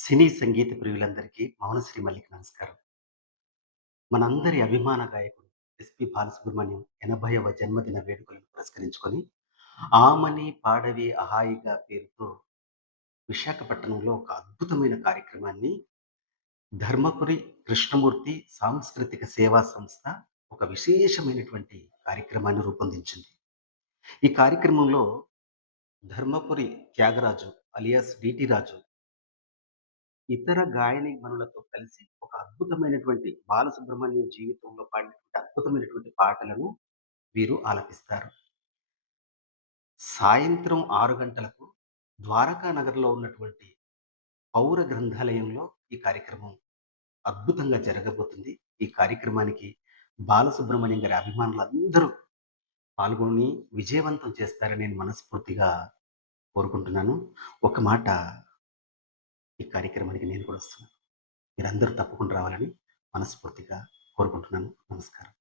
సినీ సంగీత ప్రియులందరికీ మౌనశ్రీ మల్లిక్ నమస్కారం. మనందరి అభిమాన గాయకుడు ఎస్‌పి బాలసుబ్రహ్మణ్యం 80వ జన్మదిన వేడుకలను పురస్కరించుకొని 'ఆమని పాడవే అహాయిగా' పేరుతో విశాఖపట్నంలో ఒక అద్భుతమైన కార్యక్రమాన్ని ధర్మపురి కృష్ణమూర్తి సాంస్కృతిక సేవా సంస్థ ఒక విశేషమైనటువంటి కార్యక్రమాన్ని రూపొందించింది. ఈ కార్యక్రమంలో ధర్మపురి త్యాగరాజు అలియాస్ డిటి రాజు ఇతర గాయనీమణులతో కలిసి ఒక అద్భుతమైనటువంటి బాలసుబ్రహ్మణ్యం జీవితంలో పాడినటువంటి అద్భుతమైనటువంటి పాటలను వీరు ఆలపిస్తారు. సాయంత్రం 6 గంటలకు ద్వారకా నగర్‌లో ఉన్నటువంటి పౌర గ్రంథాలయంలో ఈ కార్యక్రమం అద్భుతంగా జరగబోతుంది. ఈ కార్యక్రమానికి బాలసుబ్రహ్మణ్యం గారి అభిమానులందరూ పాల్గొని విజయవంతం చేస్తారని నేను మనస్ఫూర్తిగా కోరుకుంటున్నాను. ఒక మాట, ఈ కార్యక్రమానికి నేను కూడా వస్తున్నాను. మీరందరూ తప్పకుండా రావాలని మనస్ఫూర్తిగా కోరుకుంటున్నాను. నమస్కారం.